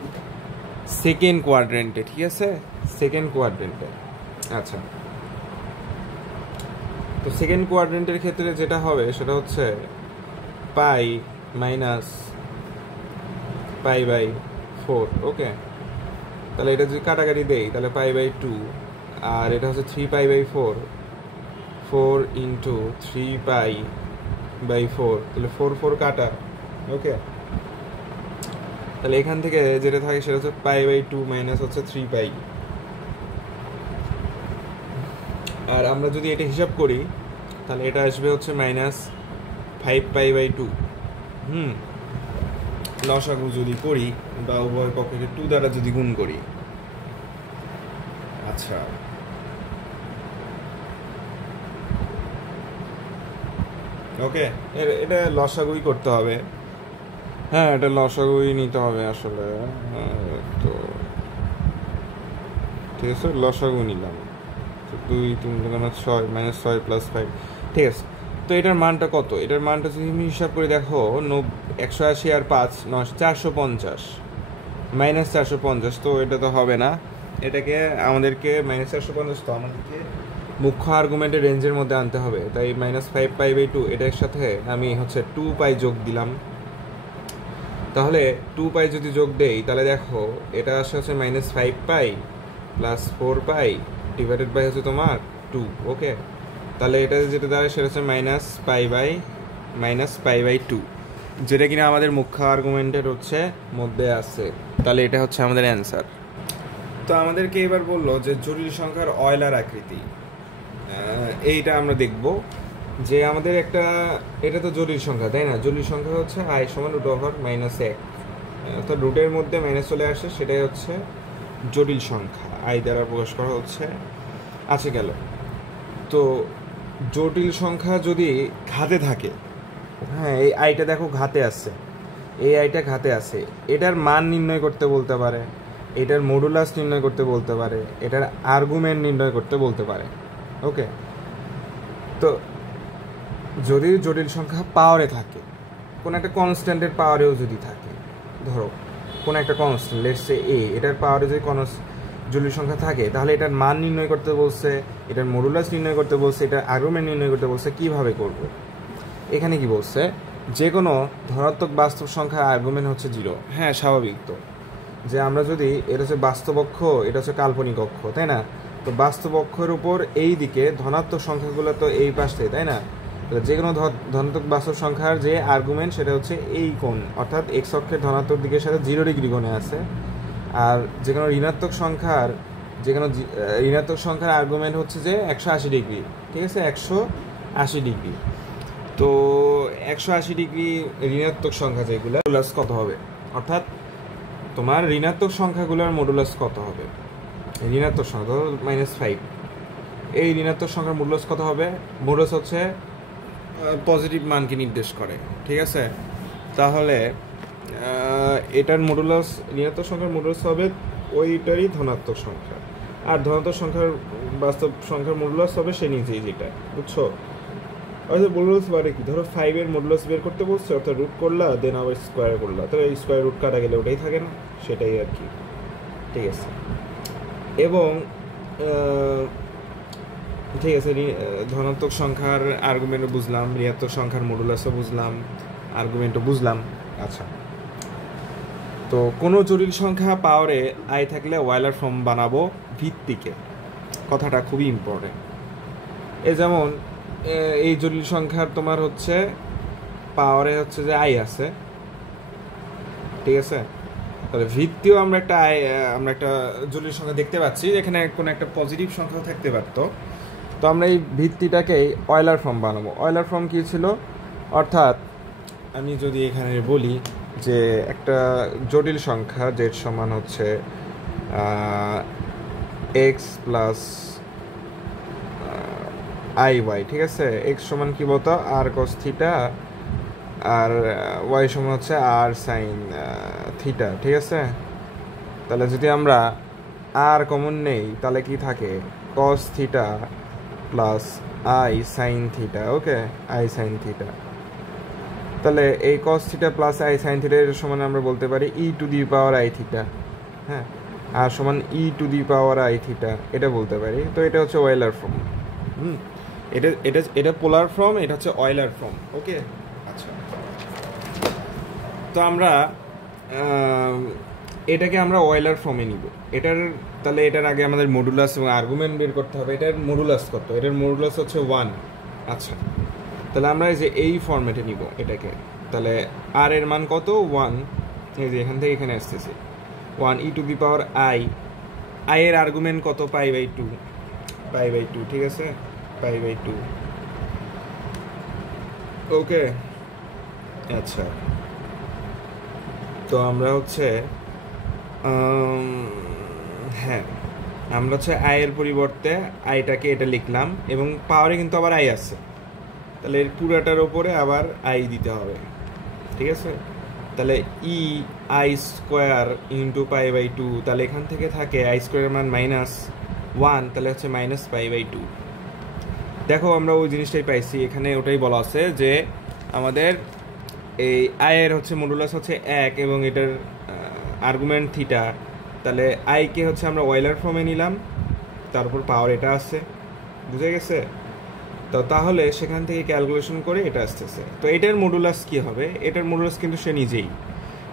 সেকেন্ড কোয়াড্রেন্টে। ঠিক আছে, সেকেন্ড কোয়াড্রেন্টে। আচ্ছা, তো সেকেন্ড কোয়াড্রেন্টের ক্ষেত্রে যেটা হবে সেটা হচ্ছে π - π/4। ওকে, তাহলে এটা যদি কাটাকাটি দেই তাহলে π/2, আর এটা হচ্ছে 3 π/4, 4 × 3 π/4, তাহলে 4 4 কাটা। ওকে, তাহলে এখান থেকে যেটা থাকে সেটা হচ্ছে π/2 মাইনাস হচ্ছে 3 π। আর আমরা যদি এটা হিসাব করি তাহলে এটা আসবে হচ্ছে -5 π/2। লসাগু যদি করি বা উভয় পক্ষকে 2 দ্বারা যদি গুণ করি। আচ্ছা, ওকে, এটা লসাগুই করতে হবে। হ্যাঁ, এটা লসাগুই নিতে হবে আসলে। তো ঠিক আছে, লসাগু নিলাম। তো 2 3 6 -6 + 5, ঠিক আছে। তো এটার মানটা কত? এটার মানটা যদি তুমি হিসাব করে দেখো, 180 আর 5 450, -450। তো এটা তো হবে না, এটাকে আমাদেরকে -450 তো আমাদেরকে মুখ্য আর্গুমেন্টের রেঞ্জের মধ্যে আনতে হবে। তাই -5π/2 এটার সাথে আমি হচ্ছে 2π যোগ দিলাম। তাহলে 2π যদি যোগ দেই তাহলে দেখো এটা আসে হচ্ছে -5π + 4π ডিভাইডেড বাই হচ্ছে তোমার 2। ওকে, তাহলে এটা যেটা দাঁড়ায় সেটা হচ্ছে -π/2, যেটা কিনা আমাদের মুখ্য আর্গুমেন্টের হচ্ছে মধ্যে আছে। তাহলে এটা হচ্ছে আমাদের অ্যান্সার। তো আমাদেরকে এবার বললো যে জটিল সংখ্যার অয়লার আকৃতি, এইটা আমরা দেখব। যে আমাদের একটা, এটা তো জটিল সংখ্যা তাই না? জটিল সংখ্যা হচ্ছে i = √(-1), অর্থাৎ রুটের মধ্যে মাইনাস চলে আসে, সেটাই হচ্ছে জটিল সংখ্যা, i দ্বারা প্রকাশ করা হচ্ছে। আচ্ছা গেল। তো জটিল সংখ্যা যদি ঘাতে থাকে, হ্যাঁ এই আইটা দেখো ঘাতে আছে, এই আইটা ঘাতে আছে, এটার মান নির্ণয় করতে বলতে পারে, এটার মডুলাস নির্ণয় করতে বলতে পারে, এটার আর্গুমেন্ট নির্ণয় করতে বলতে পারে। ওকে, তো যদি জটিল সংখ্যা পাওয়ারে থাকে, কোনো একটা কনস্ট্যান্টের পাওয়ারেও যদি থাকে, ধরো কোনো একটা কনস্ট্যান্ট লেটস সে এ, এটার পাওয়ারে যদি জটিল সংখ্যা থাকে, তাহলে এটার মান নির্ণয় করতে বলছে, এটার মডুলাস নির্ণয় করতে বলছে, এটার আর্গুমেন্ট নির্ণয় করতে বলছে। কিভাবে করব? এখানে কি বলছে, যে কোনো ধনাত্মক বাস্তব সংখ্যার আর্গুমেন্ট হচ্ছে 0। হ্যাঁ স্বাভাবিক তো, যে আমরা যদি এটা হচ্ছে বাস্তব অক্ষ, এটা হচ্ছে কাল্পনিক অক্ষ, তাই না? তো বাস্তব অক্ষের উপর এই দিকে ধনাত্মক সংখ্যাগুলো তো এই পাশে, তাই না? যে কোনো ধনাত্মক বাস্তব সংখ্যার যে আর্গুমেন্ট সেটা হচ্ছে এই কোণ, অর্থাৎ এক্স অক্ষের ধনাত্মক দিকের সাথে 0 ডিগ্রি কোণে আছে। আর যে কোনো ঋণাত্মক সংখ্যার আর্গুমেন্ট হচ্ছে যে 180 ডিগ্রি, ঠিক আছে, 180 ডিগ্রি। তো 180 ডিগ্রি ঋণাত্মক সংখ্যা যেগুলো, মডুলাস কত হবে? অর্থাৎ তোমার ঋণাত্মক সংখ্যাগুলোর মডুলাস কত হবে? ঋণাত্মক সংখ্যা ধরো -5, এই ঋণাত্মক সংখ্যার মডুলাস কত হবে? মডুলাস হচ্ছে পজিটিভ মানকে নির্দেশ করে, ঠিক আছে? তাহলে এটার মডুলাস, ঋণাত্মক সংখ্যার মডুলাস হবে ওইটারই ধনাত্মক সংখ্যা, আর ধনাত্মক সংখ্যার বাস্তব সংখ্যার মডুলাস হবে সে নিজেই, যেটা বুঝছো? অর্থাৎ মডুলাস মানে কি, ধরো 5-এর মডুলাস বের করতে বলছে, অর্থাৎ রুট করলা, দেন আবার স্কোয়ার করলা, তাহলে এই স্কোয়ার রুট কাটা গেলে ওটাই থাকে না, সেটাই আর কি, ঠিক আছে? এবং ঠিক আছে, ধনাত্মক সংখ্যার আর্গুমেন্টও বুঝলাম, ঋণাত্মক সংখ্যার মডুলাসও বুঝলাম, আর্গুমেন্টও বুঝলাম। আচ্ছা, তো কোনো জটিল সংখ্যা পাওয়ারে আই থাকলে ওয়েলার ফর্ম বানাবো ভিত্তিকে, কথাটা খুবই ইম্পর্টেন্ট। যেমন এই জটিল সংখ্যার তোমার হচ্ছে পাওয়ারে হচ্ছে যে আই আছে, ঠিক আছে? তাহলে ভিত্তিও আমরা একটা জটিল সংখ্যা দেখতে পাচ্ছি, যেখানে কোনো একটা পজিটিভ সংখ্যাও থাকতে পারতো। তো আমরা এই ভিত্তিটাকেই অয়লার ফর্ম বানাবো। অয়লার ফর্ম কী ছিল? অর্থাৎ আমি যদি এখানে বলি যে একটা জটিল সংখ্যা জেড সমান হচ্ছে x + iy, ঠিক আছে? x সমান কি বলতো r cos থিটা, আর y সমান হচ্ছে r sin থিটা, ঠিক আছে? তাহলে যদি আমরা r কমন নেই তাহলে কি থাকে? cos theta plus i sin theta. Okay, i sin theta. তাহলে এই cos theta plus i sin theta এর সমান আমরা বলতে পারি e⁻i থিটা, হ্যাঁ, আর সমান e⁻i থিটা, এটা বলতে পারি। তো এটা হচ্ছে অয়েলার ফর্ম। এটা পোলার ফর্ম, এটা হচ্ছে অয়েলার ফর্ম। ওকে, আচ্ছা, তো আমরা এটাকে আমরা অয়েলার ফর্মে নিব। তাহলে এটার আগে আমাদের মডুলাস এবং আর্গুমেন্ট বের করতে হবে। এটার মডুলাস কত? এটার মডুলাস হচ্ছে 1। আচ্ছা, তাহলে আমরা এই যে এই ফর্মেটে নিব এটাকে। তাহলে আর এর মান কত? 1। এই যে এখান থেকে এখানে আসতেছে 1 e⁻i। i এর আর্গুমেন্ট কত? π/2, ঠিক আছে, π/2। ওকে, আচ্ছা, তো আমরা হচ্ছে হ্যাঁ, আমরা হচ্ছে আয়ের পরিবর্তে আইটাকে এটা লিখলাম, এবং পাওয়ারে কিন্তু আবার আই আছে, তাহলে এর পুরাটার ওপরে আবার আই দিতে হবে, ঠিক আছে? তাহলে e i square into pi by two, তাহলে এখান থেকে থাকে আই স্কোয়ারের মান -1, তাহলে হচ্ছে -π/2। দেখো আমরা ওই জিনিসটাই পাইছি, এখানে ওটাই বলা আছে যে আমাদের এই আয়ের হচ্ছে মডুলাস হচ্ছে 1 এবং এটার আর্গুমেন্ট থিটা। তাহলে আইকে হচ্ছে আমরা ওয়েলার ফর্মে নিলাম, তারপর পাওয়ার এটা আছে, বুঝে গেছে? তো তাহলে সেখান থেকে ক্যালকুলেশন করে এটা আসতেছে। তো এটার মডুলাস কি হবে? এটার মডুলাস কিন্তু সে নিজেই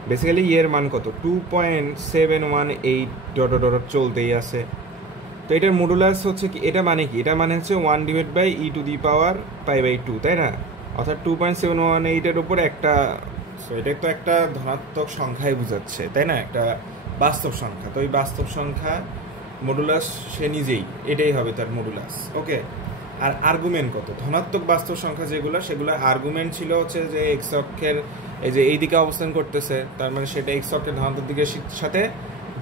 বেসিক্যালি এর মান কত 2.718 ডট ডট ডট চলতেই আছে। তো এটার মডুলাস হচ্ছে কি, এটা মানে কি, এটা মানে হচ্ছে 1/e⁻π/2, তাই না? অর্থাৎ 2.718 এর উপর একটা, এটা তো একটা ধনাত্মক সংখ্যাই বোঝাচ্ছে, তাই না? একটা বাস্তব সংখ্যা। তো এই বাস্তব সংখ্যা মডুলাস সে নিজেই, এটাই হবে তার মডুলাস। ওকে, আর আর্গুমেন্ট কত? ধনাত্মক বাস্তব সংখ্যা যেগুলো, সেগুলো আর্গুমেন্ট ছিল হচ্ছে যে এক্স অক্ষের এই যে এই দিকে অবস্থান করতেছে, তার মানে সেটা এক্স অক্ষের ধনাত্মক দিকের সাথে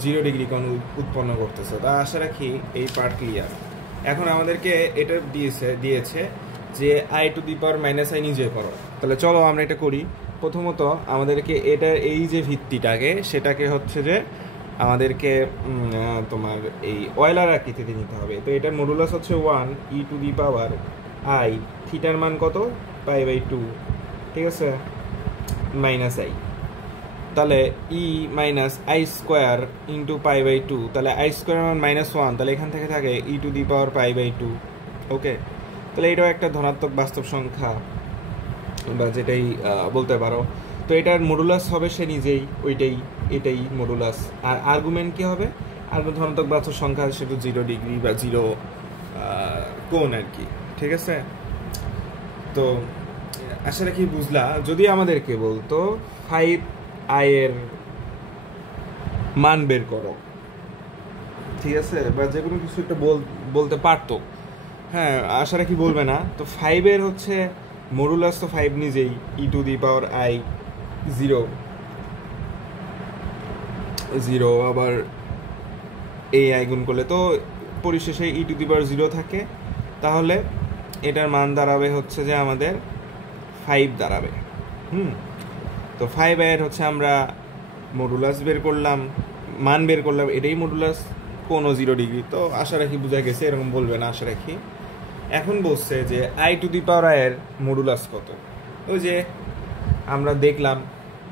0 ডিগ্রি কোণ উৎপন্ন করতেছে। তা আশা রাখি এই পার্ট ক্লিয়ার। এখন আমাদেরকে এটা দিয়েছে যে i⁻⁻i নিজে করো। তাহলে চলো আমরা এটা করি। প্রথমত আমাদেরকে এটা এই যে ভিত্তিটাকে, সেটাকে হচ্ছে যে আমাদেরকে তোমার এই অয়েলার আকৃতিতে নিতে হবে। তো এটার মডুলাস হচ্ছে 1e⁻i, থিটার মান কত π/2, ঠিক আছে, -i। তাহলে ই - আই স্কোয়ার ইন্টু π/2, তাহলে আই স্কোয়ার মান -1, তাহলে এখান থেকে থাকে e⁻π/2। ওকে, তাহলে এটাও একটা ধনাত্মক বাস্তব সংখ্যা বা যেটাই বলতে পারো। তো এটার মডুলাস হবে সে নিজেই, এটাই মডুলাস। আর আর্গুমেন্ট কি হবে? আর ধনাত্মক বাস্তব সংখ্যা সেটা 0 ডিগ্রি বা 0 কোণ আর কি, ঠিক আছে? তো আশা রাখি বুঝলা। যদি আমাদেরকে বলতো 5i এর মান বের করো, ঠিক আছে, বা যে কোনো কিছু একটা বলতে পারতো, হ্যাঁ, আশা রাখি বলবে না। তো 5 এর হচ্ছে মডুলাস তো 5 নিজেই, e⁻i 0 আবার এই আই গুণ করলে তো পরিশেষে e⁻0 থাকে। তাহলে এটার মান দাঁড়াবে হচ্ছে যে আমাদের 5 দাঁড়াবে। তো 5i এর হচ্ছে আমরা মডুলাস বের করলাম, মান বের করলাম, এটাই মডুলাস, কোনো 0 ডিগ্রি। তো আশা রাখি বোঝা গেছে, এরকম বলবে না আশা রাখি। এখন বলছে যে i⁻i এর মডুলাস কত। ওই যে আমরা দেখলাম,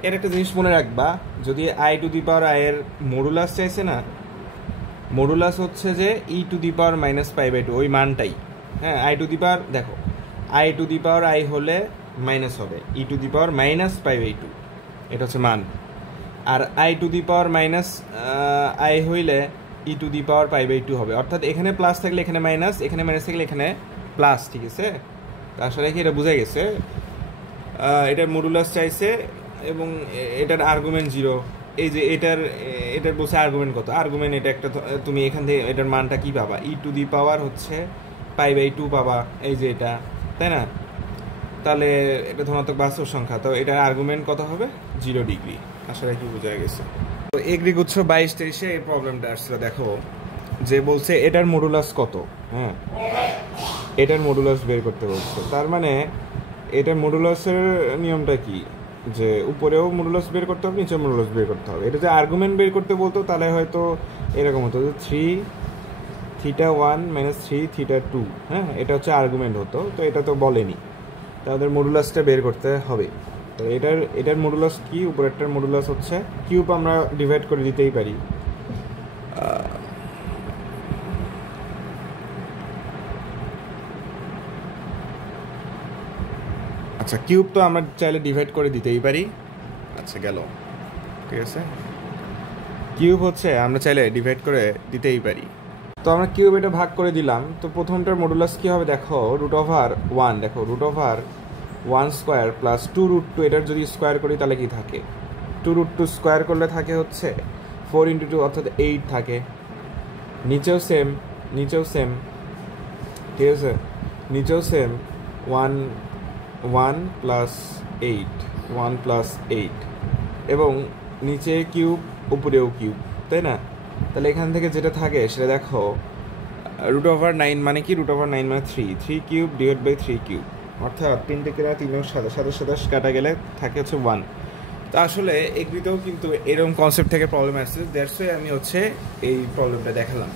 এর একটা জিনিস মনে রাখবা, যদি i⁻i এর মডুলাস চাইছে না, মডুলাস হচ্ছে যে e⁻π/2, ওই মানটাই। হ্যাঁ, দেখো i⁻i হলে মাইনাস হবে e⁻π/2, এটা হচ্ছে মান। আর i⁻i হইলে e⁻π/2 হবে। অর্থাৎ এখানে প্লাস থাকলে এখানে মাইনাস, এখানে মাইনাস থাকলে এখানে প্লাস, ঠিক আছে? আসলে কি এটা বোঝা গেছে? এটার মডুলাস চাইছে এবং এটার আর্গুমেন্ট 0। এই যে এটার বলছে আর্গুমেন্ট কত, আর্গুমেন্ট এটা একটা, তুমি এখান থেকে এটার মানটা কি পাবা, হচ্ছে π/2 পাবা, এই যে এটা, তাই না? তাহলে এটা ধনাত্মক বাস্তব সংখ্যা, তো এটার আর্গুমেন্ট কত হবে 0 ডিগ্রি। আশা রাখি বোঝা গেছে। তো এগ্রি গুচ্ছ 22-23 এই প্রবলেমটা আসলে দেখো যে বলছে এটার মডুলাস কত। হ্যাঁ, এটার মডুলাস বের করতে বলছে। তার মানে এটার মডুলাসের নিয়মটা কি, যে উপরেও মডুলাস বের করতে হবে, নিচেও মডুলাস বের করতে হবে। এটা যে আর্গুমেন্ট বের করতে বলতো তাহলে হয়তো এরকম হতো যে 3θ1 - 3θ2, হ্যাঁ, এটা হচ্ছে আর্গুমেন্ট হতো। তো এটা তো বলেনি, তাদের মডুলাসটা বের করতে হবে। তো এটার মডুলাস কি, উপরেরটার মডুলাস হচ্ছে কিউব, আমরা ডিভাইড করে দিতেই পারি। আচ্ছা, কিউব তো আমরা চাইলে ডিভাইড করে দিতেই পারি। আচ্ছা, গেল, ঠিক আছে, কিউব হচ্ছে আমরা চাইলে ডিভাইড করে দিতেই পারি। তো আমরা কিউব এটা ভাগ করে দিলাম। তো প্রথমটার মডুলাস কি হবে দেখো, √1, দেখো √1² প্লাস 2√2, এটার যদি স্কোয়ার করি তাহলে কি থাকে, 2√2 স্কোয়ার করলে থাকে হচ্ছে 4 × 2 অর্থাৎ 8 থাকে। নিচেও সেম, ঠিক আছে, নিচেও সেম 1 + 8 এবং নিচে কিউব, উপরেও কিউব, তাই না? তাহলে এখান থেকে যেটা থাকে সেটা দেখো √9 মানে কি, √9 মানে 3 কিউব / 3 কিউব, অর্থাৎ 3 থেকে 3 সাথে কাটা গেলে থাকে হচ্ছে 1। তো আসলে এগ্রিতেও কিন্তু এরকম কনসেপ্ট থেকে প্রবলেম আসছে, দ্যাটস ওয়াই আমি হচ্ছে এই প্রবলেমটা দেখালাম।